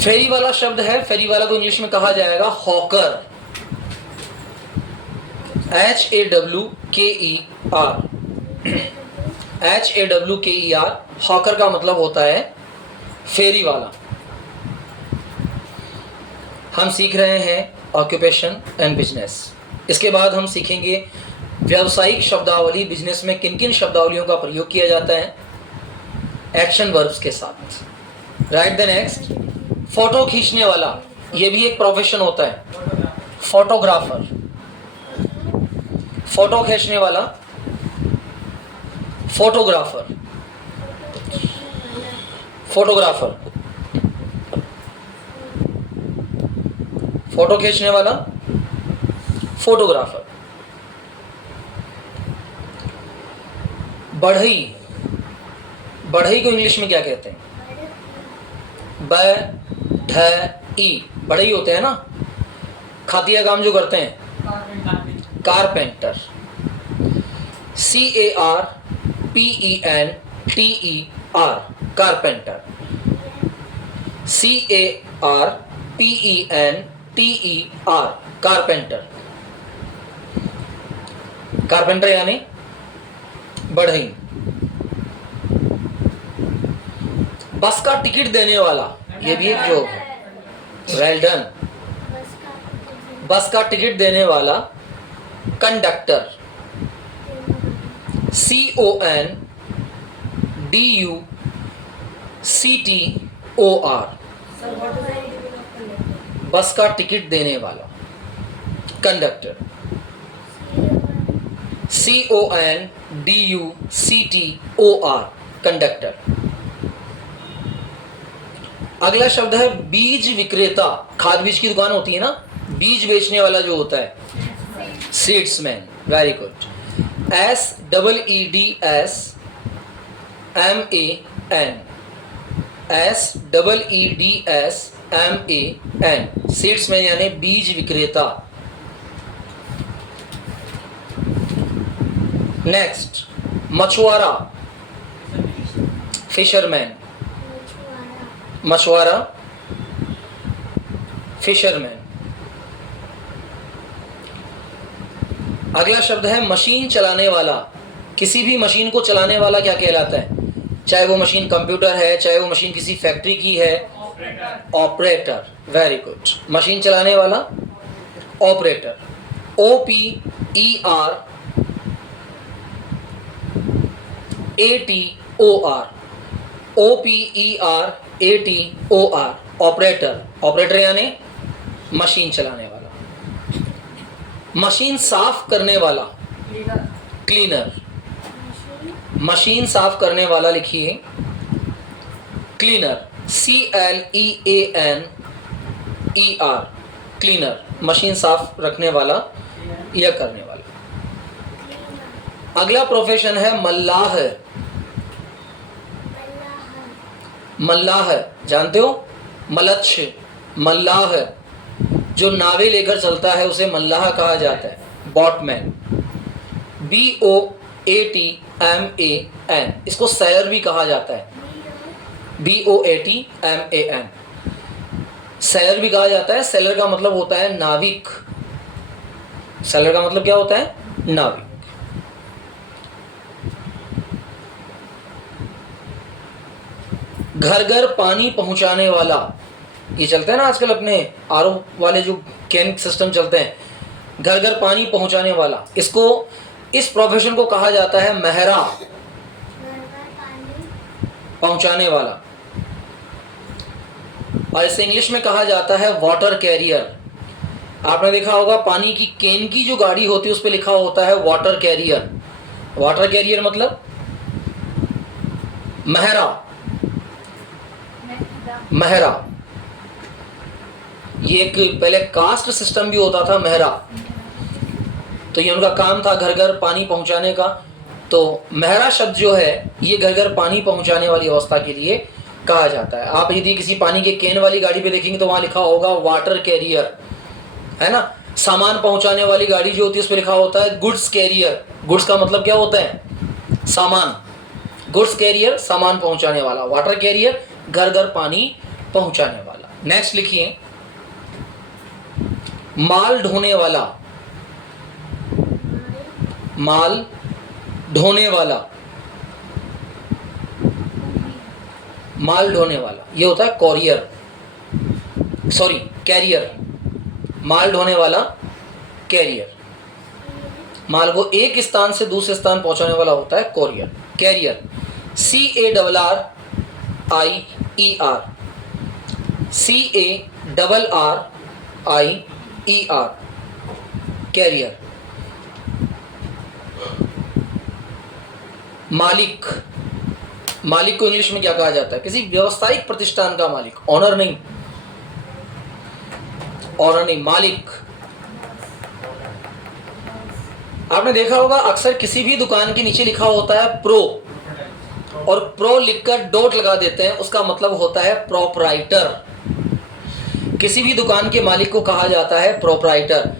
फेरी वाला शब्द है, फेरी वाला को इंग्लिश में कहा जाएगा हॉकर, HAWKER, HAWKER। हॉकर का मतलब होता है फेरी वाला। हम सीख रहे हैं ऑक्यूपेशन एंड बिजनेस। इसके बाद हम सीखेंगे व्यावसायिक शब्दावली। बिजनेस में किन किन शब्दावलियों का प्रयोग किया जाता है एक्शन वर्ब्स के साथ। राइट द नेक्स्ट, फोटो खींचने वाला, ये भी एक प्रोफेशन होता है, फोटोग्राफर। फोटो खींचने वाला फोटोग्राफर, फोटोग्राफर। फोटो खींचने वाला फोटोग्राफर। बढ़ई, बढ़ई को इंग्लिश में क्या कहते हैं? बढ़ई, बढ़ई होते हैं ना, खातिया काम जो करते हैं, carpenter, CARPENTER, carpenter, CARPENTER, carpenter. Carpenter यानी बढ़ई। बस का टिकट देने वाला, ये भी एक जॉब है। Well done. बस का टिकट देने वाला कंडक्टर, CONDUCTOR, बस का टिकट देने वाला कंडक्टर, CONDUCTOR, कंडक्टर। अगला शब्द है बीज विक्रेता। खाद बीज की दुकान होती है ना, बीज बेचने वाला जो होता है, seedsman. Very good. SEEDSMAN, SEEDSMAN, seedsman यानी बीज विक्रेता। नेक्स्ट, मछुआरा, फिशरमैन, मछुआरा, फिशरमैन। अगला शब्द है मशीन चलाने वाला। किसी भी मशीन को चलाने वाला क्या कहलाता है? चाहे वो मशीन कंप्यूटर है, चाहे वो मशीन किसी फैक्ट्री की है, ऑपरेटर। Very good. मशीन चलाने वाला operator, OPERATOR, OPERATOR, operator. Operator यानी मशीन चलाने वाला। मशीन साफ करने वाला क्लीनर, मशीन साफ करने वाला लिखिए क्लीनर, CLEANER, क्लीनर, मशीन साफ रखने वाला या करने वाला। अगला प्रोफेशन है मल्लाह। मल्लाह जानते हो? मलच्छ, मल्लाह जो नावे लेकर चलता है उसे मल्लाह कहा जाता है। बॉटमैन, BOATMAN, इसको सैलर भी कहा जाता है, BOATMAN, सैलर भी कहा जाता है। सैलर का मतलब होता है नाविक। सैलर का मतलब क्या होता है? नाविक। घर घर पानी पहुंचाने वाला, ये चलते हैं ना आजकल अपने RO वाले जो कैन सिस्टम चलते हैं, घर घर पानी पहुंचाने वाला। इसको, इस प्रोफेशन को कहा जाता है महरा, पहुंचाने वाला। और इसे इंग्लिश में कहा जाता है वाटर कैरियर। आपने देखा होगा पानी की कैन की जो गाड़ी होती है उस पर लिखा होता है वाटर कैरियर। वाटर कैरियर मतलब महरा, महरा। ये एक पहले कास्ट सिस्टम भी होता था, महरा। तो ये उनका काम था घर घर पानी पहुंचाने का। तो महरा शब्द जो है ये घर घर पानी पहुंचाने वाली अवस्था के लिए कहा जाता है। आप यदि किसी पानी के कैन वाली गाड़ी पे देखेंगे तो वहां लिखा होगा वाटर कैरियर, है ना। सामान पहुंचाने वाली गाड़ी जो होती है उस पर लिखा होता है गुड्स कैरियर। गुड्स का मतलब क्या होता है? सामान। गुड्स कैरियर सामान पहुंचाने वाला, वाटर कैरियर घर घर पानी पहुंचाने वाला। नेक्स्ट लिखिए माल ढोने वाला, माल ढोने वाला, माल ढोने वाला ये होता है कॉरियर, सॉरी कैरियर। माल ढोने वाला कैरियर, माल को एक स्थान से दूसरे स्थान पहुंचाने वाला होता है courier, carrier. CARRIER, CARRIER, carrier. मालिक, मालिक को इंग्लिश में क्या कहा जाता है? किसी व्यवसायिक प्रतिष्ठान का मालिक, ऑनर नहीं, ऑनर नहीं, मालिक। आपने देखा होगा अक्सर किसी भी दुकान के नीचे लिखा होता है प्रो, और प्रो लिखकर डॉट लगा देते हैं, उसका मतलब होता है प्रोपराइटर। किसी भी दुकान के मालिक को कहा जाता है प्रोपराइटर।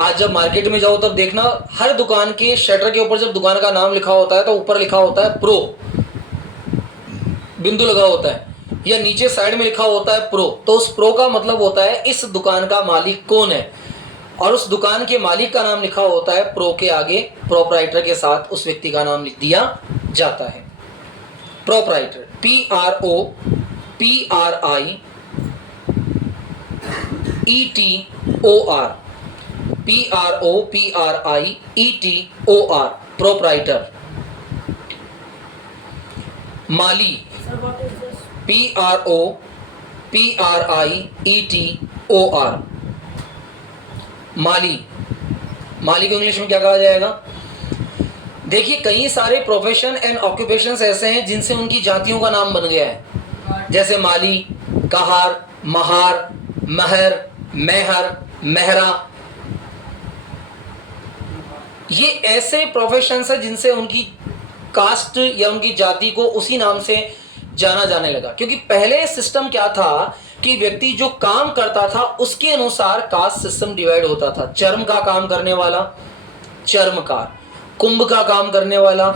आज जब मार्केट में जाओ तब देखना हर दुकान के शटर के ऊपर जब दुकान का नाम लिखा होता है तो ऊपर लिखा होता है प्रो, बिंदु लगा होता है, या नीचे साइड में लिखा होता है प्रो। तो उस प्रो का मतलब होता है इस दुकान का मालिक कौन है, और उस दुकान के मालिक का नाम लिखा होता है प्रो के आगे, प्रोपराइटर के साथ उस व्यक्ति का नाम लिख दिया जाता है, प्रोपराइटर। PROPRIETOR, PROPRIETOR, proprietor. माली, PROPRIETOR, माली। माली को इंग्लिश में क्या कहा जाएगा? देखिए कई सारे प्रोफेशन एंड ऑक्यूपेशंस ऐसे हैं जिनसे उनकी जातियों का नाम बन गया है, जैसे माली, कहार, महार, महर, मेहर, मेहरा। ये ऐसे प्रोफेशंस हैं जिनसे उनकी कास्ट या उनकी जाति को उसी नाम से जाना जाने लगा। क्योंकि पहले सिस्टम क्या था कि व्यक्ति जो काम करता था उसके अनुसार कास्ट सिस्टम डिवाइड होता था। चर्म का काम करने वाला चर्मकार, कुंभ का काम करने वाला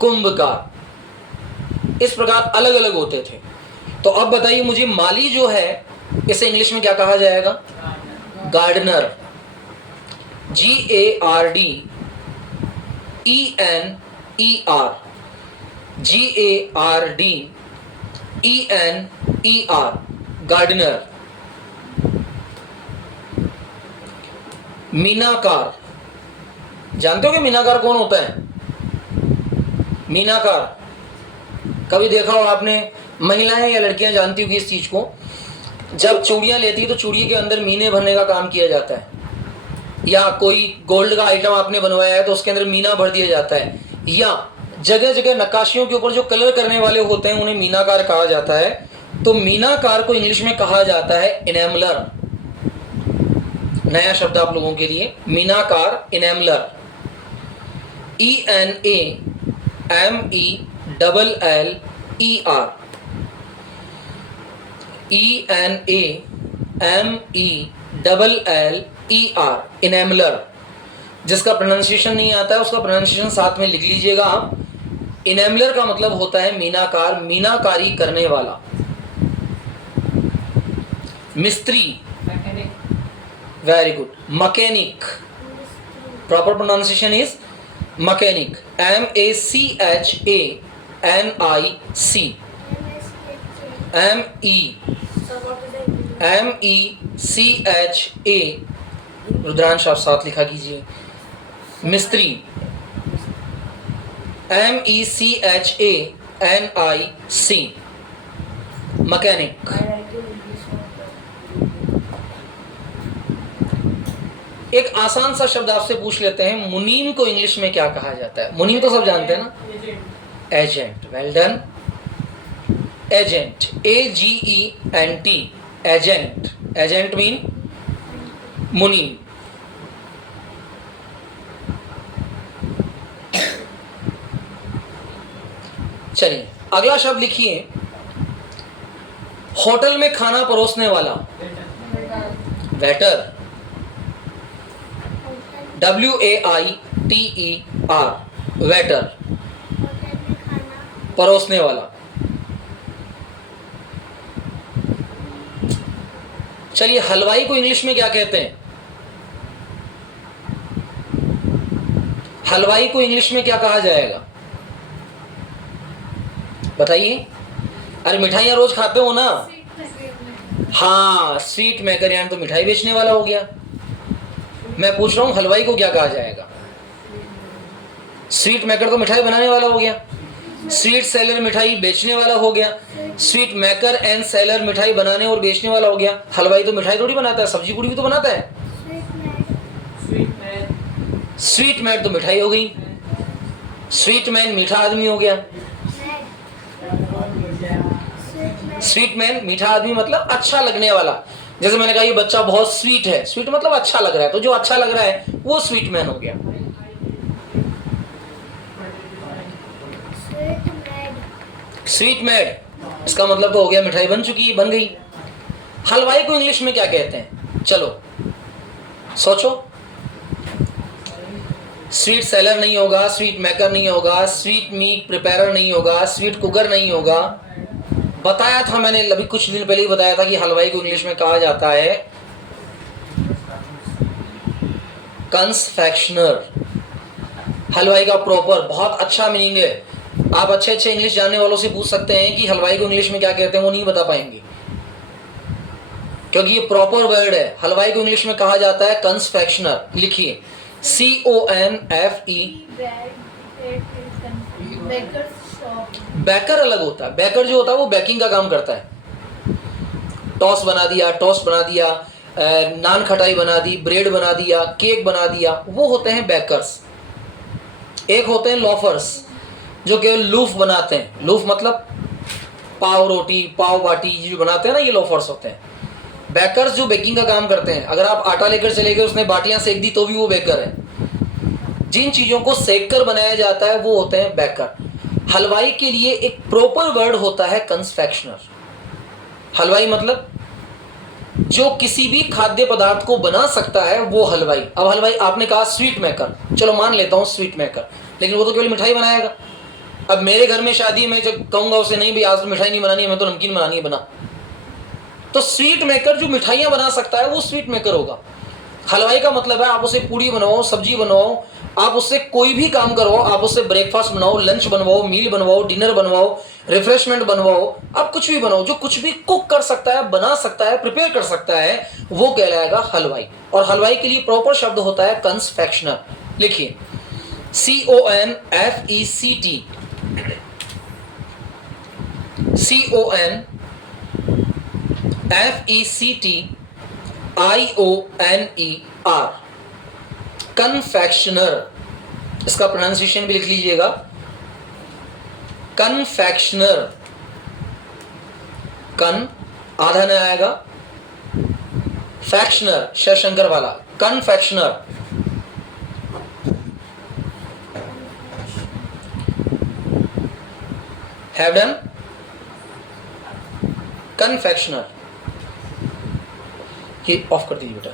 कुंभकार, इस प्रकार अलग अलग होते थे। तो अब बताइए मुझे माली जो है इसे इंग्लिश में क्या कहा जाएगा? Gardener, GARDENER, GARDENER, gardener. मीनाकार, जानते हो कि मीनाकार कौन होता है? मीनाकार कभी देखा हो आपने? महिलाएं या लड़कियां जानती होगी इस चीज को। जब चूड़ियां लेती है तो चूड़ी के अंदर मीने भरने का काम किया जाता है, या कोई गोल्ड का आइटम आपने बनवाया है तो उसके अंदर मीना भर दिया जाता है, या जगह जगह नक्काशियों के ऊपर जो कलर करने वाले होते हैं उन्हें मीनाकार कहा जाता है। तो मीनाकार को इंग्लिश में कहा जाता है इनेमलर। नया शब्द आप लोगों के लिए, मीनाकार, इनेमलर। ENAMELLER, ENAMELLER, इनेमलर। जिसका प्रोनाउंसिएशन नहीं आता है उसका प्रोनाउंसिएशन साथ में लिख लीजिएगा आप। इनेमलर का मतलब होता है मीनाकार, मीनाकारी करने वाला। मिस्त्री, very good. Mechanic, proper pronunciation is mechanic, MACHANIC, MECHA, Rudransh आप साथ लिखा कीजिए। मिस्त्री, MECHANIC, मैकेनिक। एक आसान सा शब्द आपसे पूछ लेते हैं, मुनीम को इंग्लिश में क्या कहा जाता है? मुनीम तो सब जानते हैं ना, agent. Well done. Agent, AGENT, agent. Agent mean मुनीम। चलिए अगला शब्द लिखिए, होटल में खाना परोसने वाला, वेटर, WAITER, वेटर, परोसने वाला। चलिए हलवाई को इंग्लिश में क्या कहते हैं? हलवाई को इंग्लिश में क्या कहा जाएगा बताइए? अरे मिठाइयाँ रोज खाते हो ना? हाँ, स्वीट मेकर, यानी तो मिठाई बेचने वाला हो गया। मैं पूछ रहा हूँ हलवाई को क्या कहा जाएगा? स्वीट मेकर तो मिठाई बनाने वाला हो गया, स्वीट सेलर मिठाई बेचने वाला हो गया, स्वीट मेकर एंड सेलर मिठाई बनाने और बेचने वाला हो गया। हलवाई तो मिठाई थोड़ी बनाता है, सब्जी पूड़ी भी तो बनाता है। स्वीट मैन तो मिठाई हो गई, स्वीट मैन मीठा आदमी हो गया। स्वीट मैन मीठा आदमी मतलब अच्छा लगने वाला। जैसे मैंने कहा ये बच्चा बहुत स्वीट है, स्वीट मतलब अच्छा लग रहा है, तो जो अच्छा लग रहा है वो स्वीट मैन हो गया। स्वीट मैड, इसका मतलब तो हो गया मिठाई बन चुकी है, बन गई। हलवाई को इंग्लिश में क्या कहते हैं? चलो सोचो। स्वीट सेलर नहीं होगा, स्वीट मेकर नहीं होगा, स्वीट मीट प्रिपेरर नहीं होगा, स्वीट कुकर नहीं होगा। बताया था मैंने अभी कुछ दिन पहले ही बताया था कि हलवाई को इंग्लिश में कहा जाता है कन्फेक्शनर। हलवाई का प्रॉपर बहुत अच्छा मीनिंग है। आप अच्छे अच्छे इंग्लिश जानने वालों से पूछ सकते हैं कि हलवाई को इंग्लिश में क्या कहते हैं, वो नहीं बता पाएंगे, क्योंकि ये प्रॉपर वर्ड है। हलवाई को इंग्लिश में कहा जाता है कन्फेक्शनर। लिखिए CONFE। बेकर अलग होता है। बेकर जो होता है वो बेकिंग का काम करता है। टॉस्ट बना दिया, टोस्ट बना दिया, नान खटाई बना दी, ब्रेड बना दिया, केक बना दिया, वो होते हैं बेकर्स। एक होते हैं लॉफर्स जो केवल लूफ बनाते हैं। लूफ मतलब पाव रोटी, पाव बाटी जो बनाते हैं ना, ये लॉफर्स होते हैं। बेकर्स जो बेकिंग का काम करते हैं, अगर आप आटा लेकर चले गए, उसने बाटियां सेक दी तो भी वो बेकर है। जिन चीजों को सेक कर बनाया जाता है वो होते हैं बेकर। हलवाई के लिए एक प्रॉपर वर्ड होता है कन्फेक्शनर। हलवाई मतलब जो किसी भी खाद्य पदार्थ को बना सकता है वो हलवाई। अब हलवाई, आपने कहा स्वीट मेकर, चलो मान लेता हूं स्वीट मेकर, लेकिन वो तो केवल मिठाई बनाएगा। अब मेरे घर में शादी में जब कहूंगा उसे नहीं भाई आज तो मिठाई नहीं बनानी है, मैं तो नमकीन बनानी है, बना। तो स्वीट मेकर जो मिठाइयां बना सकता है वो स्वीट मेकर होगा। हलवाई का मतलब है आप उसे पूड़ी बनवाओ, सब्जी बनवाओ, आप उससे कोई भी काम करवाओ, आप उससे ब्रेकफास्ट बनाओ, लंच बनवाओ, मील बनवाओ, डिनर बनवाओ, रिफ्रेशमेंट बनवाओ, आप कुछ भी बनाओ, जो कुछ भी कुक कर सकता है, बना सकता है, प्रिपेयर कर सकता है, वो कहलाएगा हलवाई। और हलवाई के लिए प्रॉपर शब्द होता है कन्फेक्शनर। लिखिए CONFECT। CONFECTIONER, confectioner. इसका प्रोनाउंसिएशन भी लिख लीजिएगा, कन्फेक्शनर। कन आधा न आएगा, फैक्शनर शंकर वाला, कन्फेक्शनर। Have done, confectioner. ये ऑफ कर दीजिए बेटा,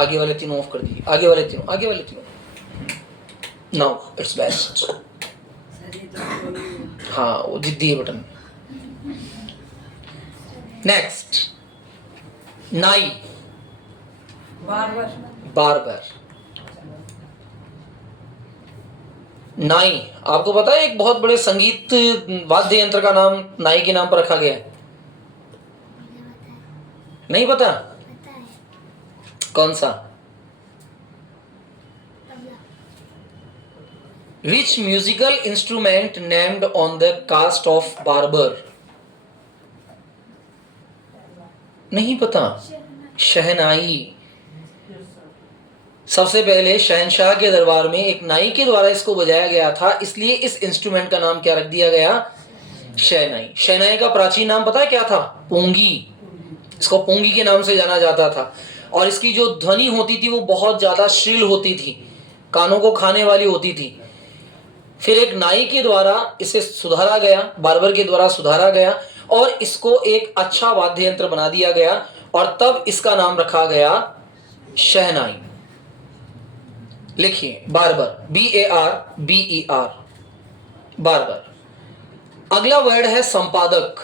आगे वाले तीनों ऑफ कर दीजिए, आगे वाले तीनों, आगे वाले तीनों। Now it's best. हाँ वो जिद्दी है बटन। नेक्स्ट, नाई, बार्बर। नाई, आपको पता है एक बहुत बड़े संगीत वाद्य यंत्र का नाम नाई के नाम पर रखा गया है? नहीं पता? कौन सा? Which musical instrument named on the cast of barber? नहीं पता? शहनाई। सबसे पहले शहनशाह के दरबार में एक नाई के द्वारा इसको बजाया गया था, इसलिए इस इंस्ट्रूमेंट का नाम क्या रख दिया गया? शहनाई। शहनाई का प्राचीन नाम पता है क्या था? पोंगी। इसको पोंगी के नाम से जाना जाता था, और इसकी जो ध्वनि होती थी वो बहुत ज्यादा श्रील होती थी, कानों को खाने वाली होती थी। फिर एक नाई के द्वारा इसे सुधारा गया, बार्बर के द्वारा सुधारा गया, और इसको एक अच्छा वाद्य यंत्र बना दिया गया, और तब इसका नाम रखा गया शहनाई। लिखिए बार्बर, BARBER, बार्बर। अगला वर्ड है संपादक।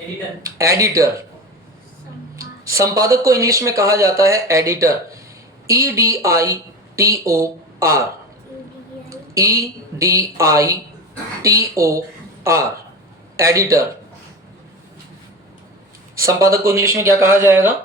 एडिटर। संपादक को इंग्लिश में कहा जाता है एडिटर। EDITOR, EDITOR, editor. संपादक को इंग्लिश में क्या कहा जाएगा?